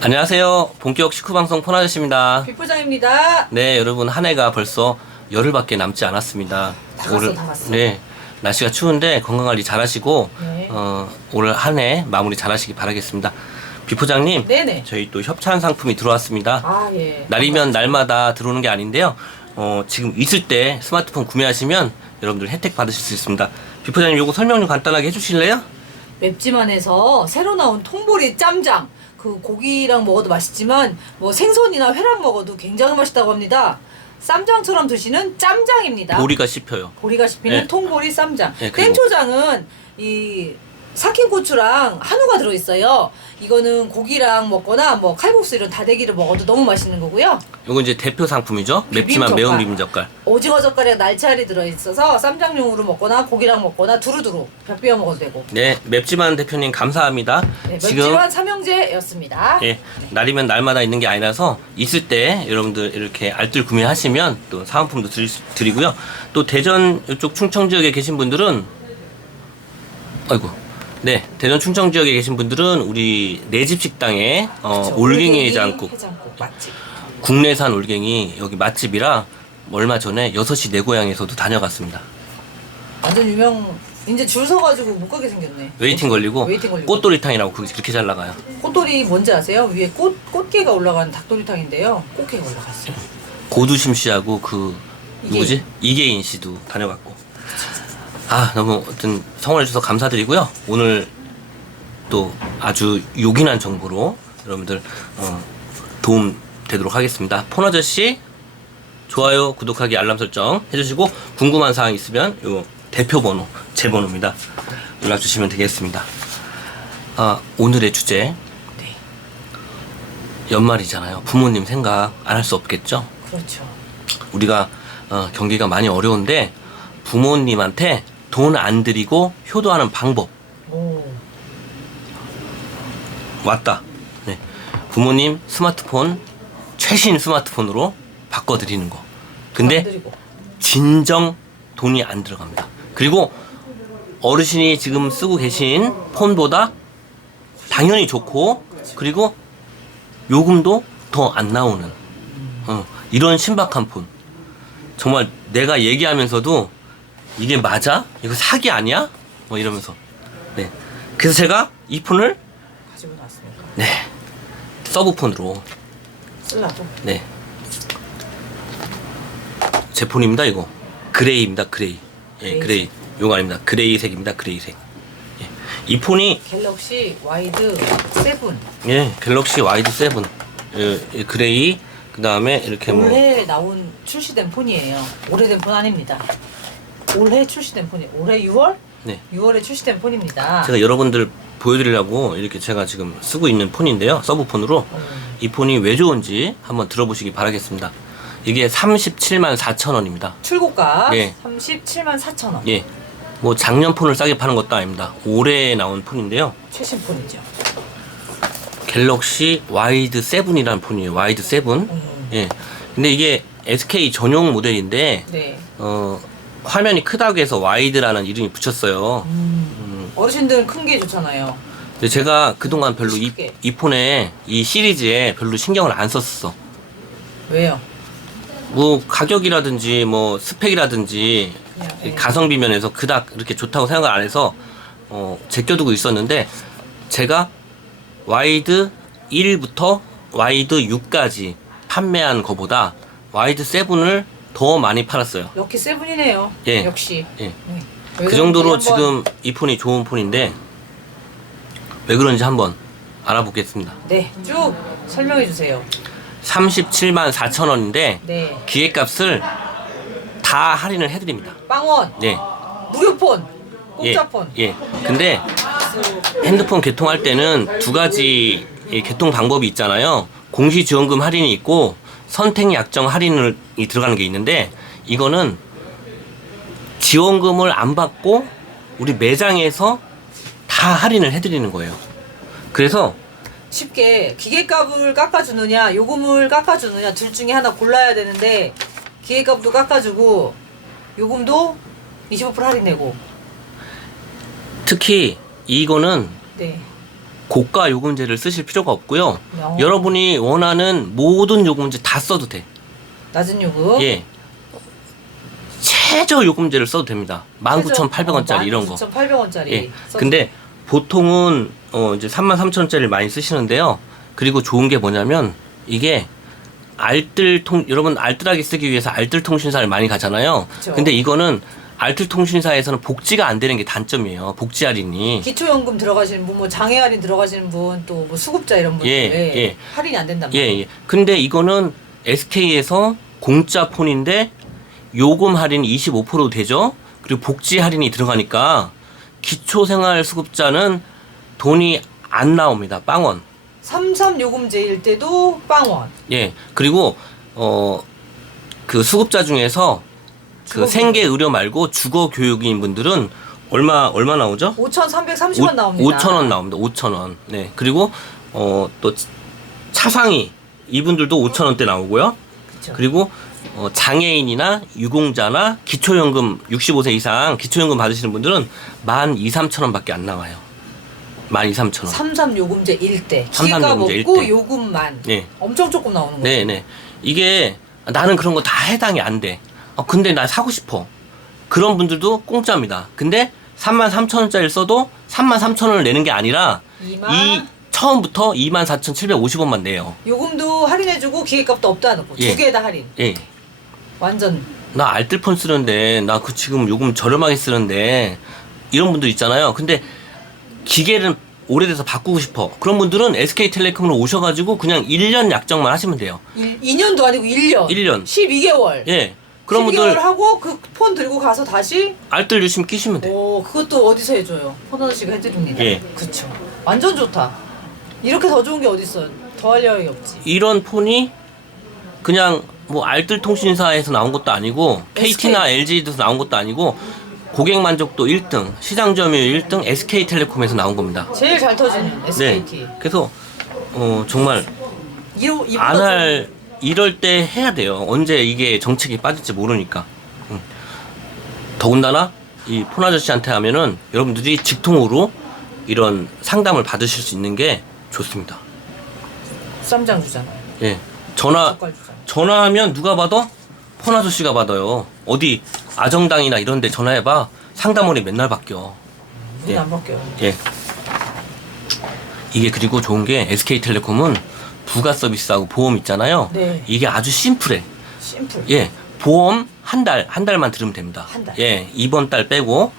안녕하세요. 본격 식후 방송 폰아저씨입니다. 비포장입니다. 네, 여러분 한 해가 벌써 열흘밖에 남지 않았습니다. 다 갔어, 다 갔어. 네, 날씨가 추운데 건강 관리 잘하시고 네. 어, 올 한 해 마무리 잘하시기 바라겠습니다. 비포장님, 네네. 저희 또 협찬 상품이 들어왔습니다. 아 예. 날이면 날마다 들어오는 게 아닌데요. 어, 지금 있을 때 스마트폰 구매하시면 여러분들 혜택 받으실 수 있습니다. 비포장님, 요거 설명 좀 간단하게 해주실래요? 맵지만에서 새로 나온 통보리 짬장. 그 고기랑 먹어도 맛있지만 뭐 생선이나 회랑 먹어도 굉장히 맛있다고 합니다. 쌈장처럼 드시는 짬장입니다. 보리가 씹혀요. 보리가 씹히는 네. 통보리 쌈장. 네, 그리고- 땡초장은 이 삭힌 고추랑 한우가 들어있어요. 이거는 고기랑 먹거나 뭐 칼국수 이런 다대기를 먹어도 너무 맛있는 거고요. 요거 이제 대표 상품이죠. 맵지만. 매운 비빔 젓갈. 오징어 젓갈에 날치알이 들어있어서 쌈장용으로 먹거나 고기랑 먹거나 두루두루 밥 비벼 먹어도 되고. 네, 맵지만 대표님 감사합니다. 네, 지금 맵지만 삼형제였습니다. 예, 날이면 날마다 있는 게 아니라서 있을 때 여러분들 이렇게 알뜰 구매하시면 또 사은품도 드리, 드리고요. 또 대전 이쪽 충청 지역에 계신 분들은 아이고. 네, 대전 충청 지역에 계신 분들은 우리 내 집 식당에 어, 그쵸, 올갱이 해장국 해장국 맛집. 국내산 올갱이 여기 맛집이라 얼마 전에 6시 내 고향에서도 다녀갔습니다. 완전 유명. 이제 줄 서가지고 못 가게 생겼네. 웨이팅 걸리고 웨이팅 걸리고. 꽃도리탕이라고 그렇게 잘 나가요. 꽃돌이 뭔지 아세요? 위에 꽃 꽃게가 올라가는 닭도리탕인데요. 꽃게가 올라갔어요. 고두심 씨하고 그. 누구지 이계인 씨도 다녀갔고 아 너무 어떤 성원해 주셔서 감사드리고요. 오늘 또 아주 요긴한 정보로 여러분들 어, 도움 되도록 하겠습니다. 폰 아저씨 좋아요 구독하기 알람 설정 해주시고 궁금한 사항 있으면 요 대표 번호 제 번호입니다. 연락 주시면 되겠습니다. 아 오늘의 주제. 네, 연말이잖아요. 부모님 생각 안 할 수 없겠죠? 그렇죠. 우리가 어, 경기가 많이 어려운데 부모님한테 돈 안 들이고 효도하는 방법 오, 왔다. 네. 부모님 스마트폰 최신 스마트폰으로 바꿔드리는 거. 근데 드리고. 진정 돈이 안 들어갑니다. 그리고 어르신이 지금 쓰고 계신 폰보다 당연히 좋고 그리고 요금도 더 안 나오는 어, 이런 신박한 폰. 정말 내가 얘기하면서도 이게 맞아? 이거 사기 아니야? 뭐 이러면서. 네. 그래서 제가 이 폰을 가지고 나왔습니다. 네 서브 폰으로 쓸라도. 네. 제 폰입니다, 이거. 그레이입니다, 그레이. 예, 그레이색. 그레이. 요거 아닙니다. 그레이색입니다, 그레이색. 예. 이 폰이, 갤럭시 와이드 세븐. 예, 갤럭시 와이드 7. 예, 예, 그레이. 그 다음에 이렇게 뭐. 올해 나온 출시된 폰이에요. 오래된 폰 아닙니다. 올해 출시된 폰이 올해 6월? 네. 6월에 출시된 폰입니다. 제가 여러분들 보여드리려고 이렇게 제가 지금 쓰고 있는 폰인데요. 서브폰으로. 음, 이 폰이 왜 좋은지 한번 들어보시기 바라겠습니다. 이게 37만 4천 원입니다. 출고가 예. 37만 4천 원. 예. 뭐 작년 폰을 싸게 파는 것도 아닙니다. 올해 나온 폰인데요. 최신 폰이죠. 갤럭시 와이드 7이라는 폰이에요. 와이드 7. 음, 예. 근데 이게 SK 전용 모델인데 네. 어 화면이 크다고 해서 와이드라는 이름이 붙였어요. 음, 어르신들은 큰 게 좋잖아요. 근데 제가 그동안 별로 이, 쉽게. 이 폰에 이 시리즈에 별로 신경을 안 썼어. 왜요? 뭐 가격이라든지 뭐 스펙이라든지 그냥, 이 예. 가성비 면에서 그닥 이렇게 좋다고 생각을 안 해서 어 제껴두고 있었는데 제가 와이드 1부터 와이드 6까지 판매한 거보다 와이드 7을 더 많이 팔았어요. 럭키 세븐이네요. 예. 역시. 예. 네. 그 정도로 지금 이 폰이 좋은 폰인데 왜 그런지 한번 알아보겠습니다. 네, 쭉 설명해 주세요. 37만 4천 원인데 네. 기획값을 다 할인을 해드립니다. 빵원, 네. 무료폰, 예, 공짜폰. 예. 근데 핸드폰 개통할 때는 두 가지 이 개통 방법이 있잖아요. 공시지원금 할인이 있고 선택 약정 할인이 들어가는 게 있는데 이거는 지원금을 안 받고 우리 매장에서 다 할인을 해드리는 거예요. 그래서 쉽게 기계값을 깎아주느냐, 요금을 깎아주느냐 둘 중에 하나 골라야 되는데 기계값도 깎아주고 요금도 25% 할인되고. 특히 이거는 네. 고가 요금제를 쓰실 필요가 없고요. 어. 여러분이 원하는 모든 요금제 다 써도 돼. 낮은 요금. 예. 최저 요금제를 써도 됩니다. 19,800원짜리 이런 거. 19,800원짜리. 예. 근데 보통은 어 이제 33,000원짜리를 많이 쓰시는데요. 그리고 좋은 게 뭐냐면 이게 알뜰 통 여러분 알뜰하게 쓰기 위해서 알뜰 통신사를 많이 가잖아요. 그쵸. 근데 이거는 알뜰 통신사에서는 복지가 안 되는 게 단점이에요. 복지 할인이. 기초연금 들어가시는 분, 뭐 장애 할인 들어가시는 분, 또 뭐 수급자 이런 분들 예, 예. 할인이 안 된단 예, 말이에요. 예. 근데 이거는 SK에서 공짜 폰인데 요금 할인 25% 되죠. 그리고 복지 할인이 들어가니까 기초생활 수급자는 돈이 안 나옵니다. 빵원. 삼삼 요금제일 때도 빵원. 예. 그리고 어 그 수급자 중에서 그 생계 의료 말고 주거 교육인 분들은 얼마 얼마 나오죠? 5,330원 나옵니다. 5천 원 나옵니다. 5천 원. 네. 그리고 어 또 차상위 이분들도 5천 원대 나오고요. 그쵸. 그리고 어, 장애인이나 유공자나 기초연금 65세 이상 기초연금 받으시는 분들은 만 2, 3천 원밖에 안 나와요. 만 2, 3천 원. 삼삼 요금제 일대 삼삼 기가 요금제 먹고 일대. 요금만. 네. 엄청 조금 나오는 거죠. 네, 네. 이게 나는 그런 거 다 해당이 안 돼. 어, 근데 나 사고 싶어. 그런 분들도 공짜입니다. 근데 3만 3천 원짜리를 써도 3만 3천 원을 내는 게 아니라 이만? 이 처음부터 2만 4,750원만 내요. 요금도 할인해주고 기계값도 없다는 거. 예. 두 개 다 할인. 예. 완전 나 알뜰폰 쓰는데 나 그 지금 요금 저렴하게 쓰는데 이런 분들 있잖아요. 근데 기계를 오래돼서 바꾸고 싶어. 그런 분들은 SK텔레콤으로 오셔가지고 그냥 1년 약정만 하시면 돼요. 일 2년도 아니고 1년. 1년. 12개월. 예. 그런 12개월 분들 하고 그 폰 들고 가서 다시 알뜰 유심 끼시면 돼. 오 그것도 어디서 해줘요? 폰 아저씨가 해드립니다. 예. 그쵸. 완전 좋다. 이렇게 더 좋은 게 어딨어요? 더할 여력이 없지. 이런 폰이 그냥 뭐 알뜰 통신사에서 나온 것도 아니고 KT나 LG에서 나온 것도 아니고 고객 만족도 1등, 시장 점유율 1등 SK텔레콤에서 나온 겁니다. 제일 잘 터지는 네. SKT. 그래서 어 정말 이로 이보다 안 좀- 할 이럴 때 해야 돼요. 언제 이게 정책이 빠질지 모르니까. 응. 더군다나 이 폰 아저씨한테 하면은 여러분들이 직통으로 이런 상담을 받으실 수 있는 게 좋습니다. 쌈장 주잖아. 예. 전화 젓갈 주잖아. 전화하면 누가 받아? 폰 아저씨가 받아요. 어디 아정당이나 이런 데 전화해 봐. 상담원이 맨날 바뀌어. 문이 예. 안 바뀌어요. 예. 이게 그리고 좋은 게 SK텔레콤은 부가 서비스하고 보험 있잖아요. 네. 이게 아주 심플해. 심플. 예. 보험 한 달, 한 달만 들으면 됩니다. 한 달. 예. 이번 달 빼고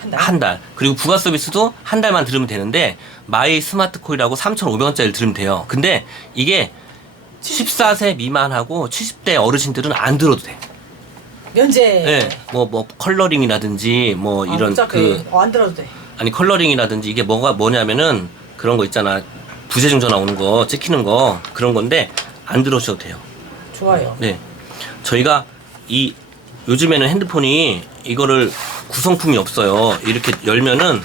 한 달. 한 달. 그리고 부가 서비스도 한 달만 들으면 되는데 마이 스마트 코이라고 3,500원짜리를 들으면 돼요. 근데 이게 14세 미만하고 70대 어르신들은 안 들어도 돼. 면제. 예. 뭐, 뭐, 컬러링이라든지, 뭐, 아, 이런 복잡해. 그, 어, 안 들어도 돼. 아니, 컬러링이라든지 이게 뭐가, 뭐냐면은 그런 거 있잖아. 부재중전 나오는 거, 찍히는 거, 그런 건데, 안 들어오셔도 돼요. 좋아요. 네. 저희가 이, 요즘에는 핸드폰이 이거를 구성품이 없어요. 이렇게 열면은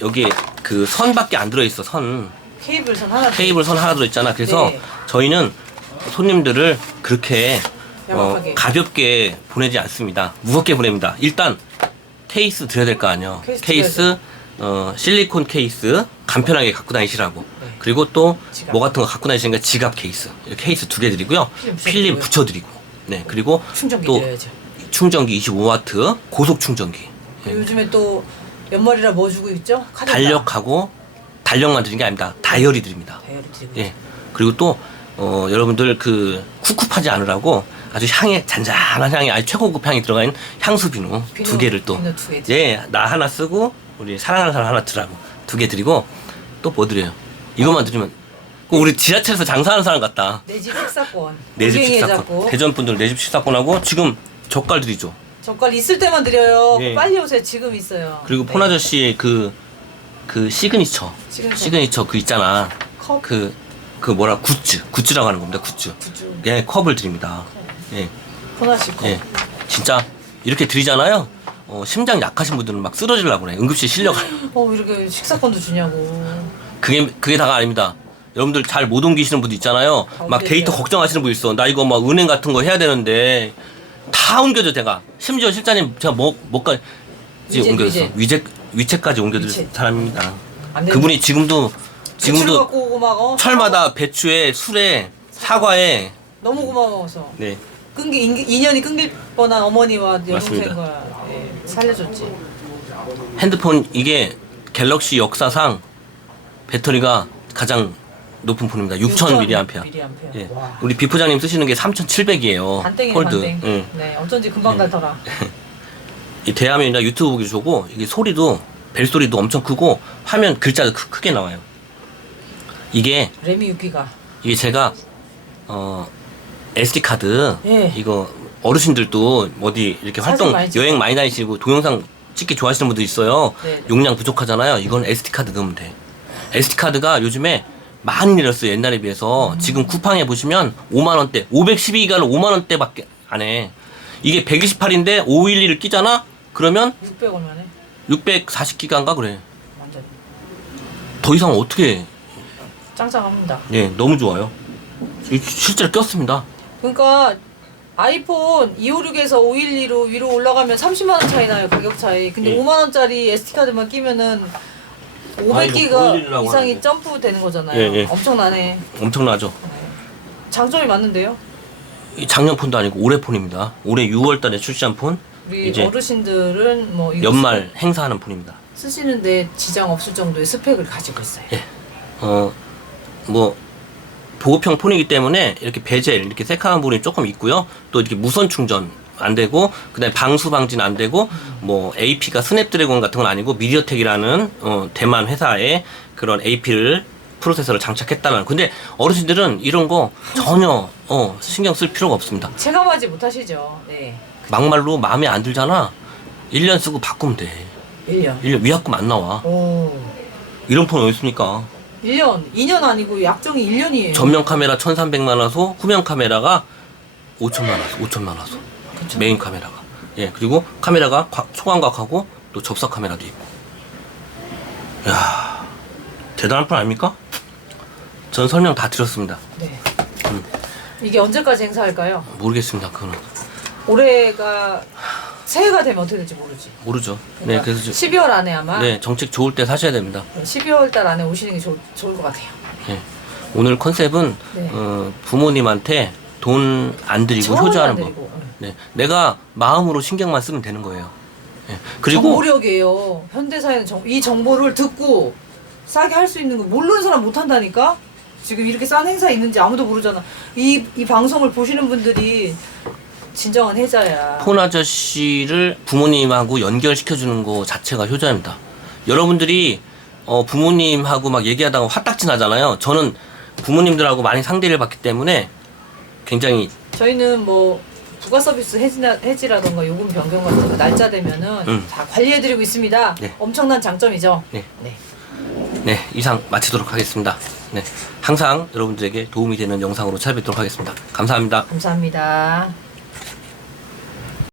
여기 그 선밖에 안 들어있어, 선. 케이블 선 하나. 케이블 선 하나 들어있잖아. 그래서 네. 저희는 손님들을 그렇게 어. 가볍게 보내지 않습니다. 무겁게 보냅니다. 일단 케이스 드려야 될 거 아니에요. 케이스 케이스, 어, 실리콘 케이스 간편하게 갖고 다니시라고. 네. 그리고 또 지갑. 뭐 같은 거 갖고 다니시니까 지갑 케이스. 이렇게 케이스 두 개 드리고요. 필름 붙여드리고요. 붙여드리고. 네. 그리고 충전기 또 드려야죠. 충전기 25와트 고속 충전기. 예. 요즘에 또 연말이라 뭐 주고 있죠? 카드가. 달력하고 달력만 드리는 게 아닙니다. 다이어리 드립니다. 다이어리 드리고. 예. 그리고 또, 어, 여러분들 그, 쿡쿡하지 않으라고 아주 향에, 잔잔한 향이 아주 최고급 향이 들어가 있는 향수 비누, 비누, 두 개를 또. 비누 두 개. 예, 나 하나 쓰고, 우리 사랑하는 사람 하나 드라고. 두 개 드리고, 또 뭐 드려요? 이것만 드리면, 그 우리 지하철에서 장사하는 사람 같다. 내 집 식사권. 내 집 고객의 식사권. 자꾸. 대전 분들 내 집 식사권하고, 지금 젓갈 드리죠. 젓갈 있을 때만 드려요. 예. 빨리 오세요. 지금 있어요. 그리고 네. 폰 아저씨의 그, 그 시그니처. 시그니처. 시그니처 그 있잖아. 컵. 그, 그 뭐라, 굿즈. 굿즈라고 하는 겁니다, 굿즈. 구주. 예, 컵을 드립니다. 예, 하나씩 컵. 예. 진짜 이렇게 드리잖아요. 어, 심장 약하신 분들은 막 쓰러지려고 그래. 응급실 실려가요. 어 이렇게 식사권도 주냐고. 그게 그게 다가 아닙니다. 여러분들 잘 못 옮기시는 분들 있잖아요. 다 막. 데이터 걱정하시는 분 있어. 나 이거 막 은행 같은 거 해야 되는데 다 옮겨줘 제가. 심지어 실장님 제가 뭐 뭐까지 위젯, 옮겨줬어. 위젯. 위챗까지 옮겨줄 위챗. 사람입니다. 안 되는 그분이 지금도 배추를 지금도 갖고 오고 막 어? 철마다 배추에 술에 사과에 너무 고마워서 네 인- 인연이 끊길 뻔한 어머니와 맞습니다. 여동생과 예, 살려줬지. 핸드폰 이게 갤럭시 역사상 배터리가 가장 높은 폰입니다. 6000 mAh. mAh. 예. 와. 우리 비프장님 쓰시는 게 3700이에요. 반땡이네 폴드. 반땡. 예. 네 어쩐지 금방 닳더라. 이 대화면이나 유튜브 보기 좋고 이게 소리도 벨 소리도 엄청 크고 화면 글자도 크, 크게 나와요. 이게 램이 6기가. 이게 제가 어 SD 카드 예. 이거 어르신들도 어디 이렇게 사진 활동 많이 찍어. 여행 많이 다니시고 동영상 찍기 좋아하시는 분들 있어요. 네. 용량 부족하잖아요. 이건 SD 카드 넣으면 돼. SD 카드가 요즘에 많이 내렸어요. 옛날에 비해서 음. 지금 쿠팡에 보시면 5만 원대, 512기가를 5만 원대밖에 안 해. 이게 128인데 512를 끼잖아. 그러면 600 얼마네? 640기가인가 그래. 완전 더 이상 어떻게? 짱짱합니다. 예, 너무 좋아요. 이- 실제로 꼈습니다. 그러니까 아이폰 256에서 512로 위로 올라가면 30만 원 차이 나요 가격 차이. 근데 예. 5만 원짜리 SD 카드만 끼면은 아, 이거 500기가 512라고 이상이 하는데. 점프 되는 거잖아요. 예, 예. 엄청나네. 엄청나죠. 장점이 많는데요. 이 작년 폰도 아니고 올해 폰입니다. 올해 6월달에 출시한 폰. 우리 이제 어르신들은 뭐 이거 연말 행사하는 폰입니다. 쓰- 쓰시는데 지장 없을 정도의 스펙을 가지고 있어요. 예. 어, 뭐, 보급형 폰이기 때문에 이렇게 베젤, 이렇게 새카만 부분이 조금 있고요. 또 이렇게 무선 충전 안 되고, 그 다음에 방수 방지는 안 되고, 뭐, AP가 스냅드래곤 같은 건 아니고, 미디어텍이라는, 어, 대만 회사의 그런 AP를, 프로세서를 장착했다는. 근데 어르신들은 이런 거 전혀, 어, 신경 쓸 필요가 없습니다. 체감하지 못하시죠. 네. 막말로 마음에 안 들잖아. 1년 쓰고 바꾸면 돼. 1년. 1년 위약금 안 나와. 오. 이런 폰 어디 있습니까? 1년. 2년 아니고 약정이 1년이에요. 전면 카메라 1300만 화소, 후면 카메라가 5000만 화소, 5000만 화소. 그쵸? 메인 카메라가. 예, 그리고 카메라가 과- 초광각하고 또 접사 카메라도 있고. 야 대단한 폰 아닙니까? 전 설명 다 드렸습니다. 네. 음. 이게 언제까지 행사할까요? 모르겠습니다. 그거는 올해가 새해가 되면 어떻게 될지 모르지. 모르죠. 네, 그러니까 그래서 저- 12월 안에 아마 네 정책 좋을 때 사셔야 됩니다. 12월 달 안에 오시는 게 좋, 좋을 것 같아요. 예. 오늘 컨셉은 네. 어, 부모님한테 돈 안 드리고 효자하는. 드리고, 네. 네, 내가 마음으로 신경만 쓰면 되는 거예요. 예. 그리고 정보력이에요. 현대사회는 정, 이 정보를 듣고 싸게 할 수 있는 거 모르는 사람 못 한다니까. 지금 이렇게 싼 행사 있는지 아무도 모르잖아. 이, 이 방송을 보시는 분들이 진정한 혜자야. 폰 아저씨를 부모님하고 연결시켜 주는 거 자체가 효자입니다. 여러분들이 어, 부모님하고 막 얘기하다가 화딱지 나잖아요. 저는 부모님들하고 많이 상대를 받기 때문에 굉장히 저희는 뭐 부가 서비스 해지나, 해지라던가 요금 변경 같은 거 날짜 되면은 음. 다 관리해드리고 있습니다. 네. 엄청난 장점이죠. 네. 네. 네 이상 마치도록 하겠습니다. 네 항상 여러분들에게 도움이 되는 영상으로 찾아뵙도록 하겠습니다. 감사합니다. 감사합니다.